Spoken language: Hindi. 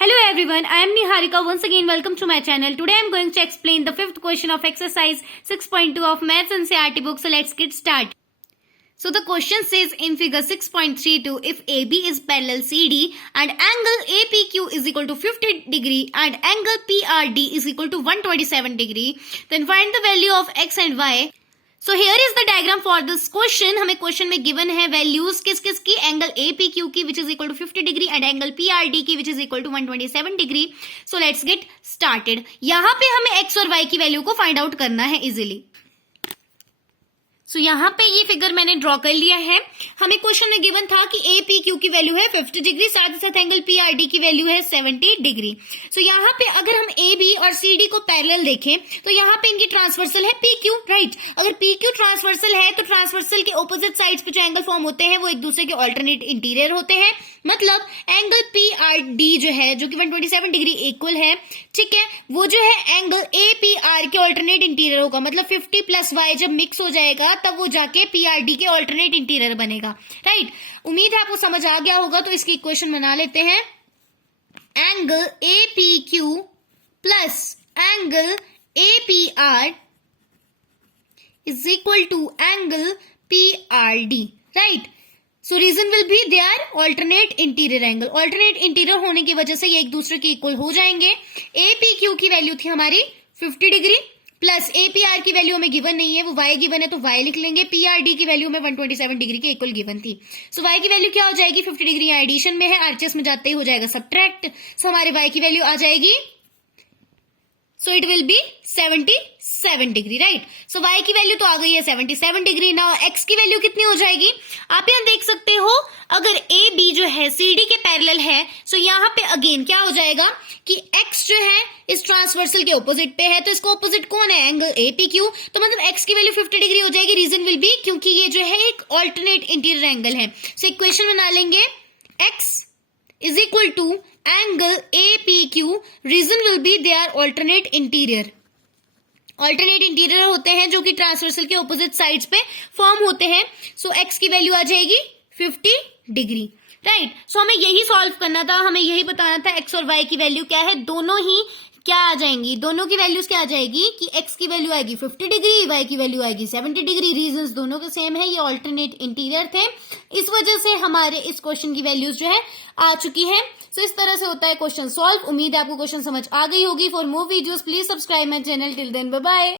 Hello everyone, I am Niharika. Once again, welcome to my channel. Today I am going to explain the fifth question of exercise 6.2 of Maths NCERT book. So let's get started. So the question says in figure 6.32, if AB is parallel CD and angle APQ is equal to 50 degree and angle PRD is equal to 127 degree, then find the value of X and Y. So here is the diagram for this question. हमें क्वेश्चन में गिवन है वैल्यूज किस किस की, एंगल APQ की which is equal to 50 degree and angle PRD की which is equal to 127 degree. So let's get started. यहां पे हमें एक्स और वाई की वैल्यू को फाइंड आउट करना है इजिली. सो यहाँ पे ये फिगर मैंने ड्रॉ कर लिया है. हमें क्वेश्चन में गिवन था कि APQ की वैल्यू है 50 डिग्री, साथ ही साथ एंगल PRD की वैल्यू है 70 डिग्री. सो यहाँ पे अगर हम AB और CD को पैरेलल देखें तो यहाँ पे इनकी ट्रांसवर्सल है PQ, राइट. अगर PQ ट्रांसवर्सल है तो ट्रांसवर्सल के ऑपोजिट साइड्स पे जो एंगल फॉर्म होते हैं वो एक दूसरे के ऑल्टरनेट इंटीरियर होते हैं. मतलब एंगल PRD जो है, जो कि 127 डिग्री इक्वल है, ठीक है, वो जो है एंगल APR के ऑल्टरनेट इंटीरियर होगा. मतलब 50 प्लस Y जब मिक्स हो जाएगा तब वो जाके PRD के ऑल्टरनेट इंटीरियर बनेगा, राइट. उम्मीद है आपको समझ आ गया होगा. तो इसकी इक्वेशन बना लेते हैं. Angle APQ plus angle APR is equal to angle PRD, right. So reason will be they are alternate interior angle. Alternate interior होने की वजह से ये एक दूसरे के इक्वल हो जाएंगे. APQ की वैल्यू थी हमारी 50 डिग्री प्लस APR की वैल्यू हमें गिवन नहीं है, वो Y गिवन है तो Y लिख लेंगे. PRD की वैल्यू में 127 डिग्री के इक्वल गिवन थी. सो Y की वैल्यू क्या हो जाएगी, 50 डिग्री एडिशन में है, आरचेस में जाते ही हो जाएगा सब्ट्रैक्ट. सो हमारे Y की वैल्यू आ जाएगी, so it will be 77 degree, right. So Y की वैल्यू तो आ गई है 77 डिग्री. नाउ X की वैल्यू कितनी हो जाएगी, आप यहां देख सकते हो. अगर AB जो है CD के पैरेलल है, सो यहां पे अगेन क्या हो जाएगा कि X जो है इस ट्रांसवर्सल के ऑपोजिट पे है, तो इसको ऑपोजिट कौन है, एंगल APQ. तो मतलब X की वैल्यू 50 डिग्री हो जाएगी. रीजन विल बी क्योंकि ये जो है एक ऑल्टरनेट इंटीरियर एंगल है. सो इक्वेशन बना लेंगे, X is equal to angle APQ. Reason will be they are alternate interior. Alternate interior होते हैं जो कि ट्रांसवर्सल के ऑपोजिट साइड्स पे फॉर्म होते हैं. सो X की वैल्यू आ जाएगी 50 डिग्री, राइट. सो हमें यही सॉल्व करना था, हमें यही बताना था X और Y की वैल्यू क्या है. दोनों ही क्या आ जाएंगी, दोनों की वैल्यूज क्या आ जाएगी कि X की वैल्यू आएगी 50 डिग्री, Y की वैल्यू आएगी 70 डिग्री. रीजंस दोनों के सेम है, ये ऑल्टरनेट इंटीरियर थे, इस वजह से हमारे इस क्वेश्चन की वैल्यूज जो है आ चुकी है. सो इस तरह से होता है क्वेश्चन सॉल्व. उम्मीद है आपको क्वेश्चन समझ आ गई होगी. For more videos please subscribe my channel. Till then bye bye.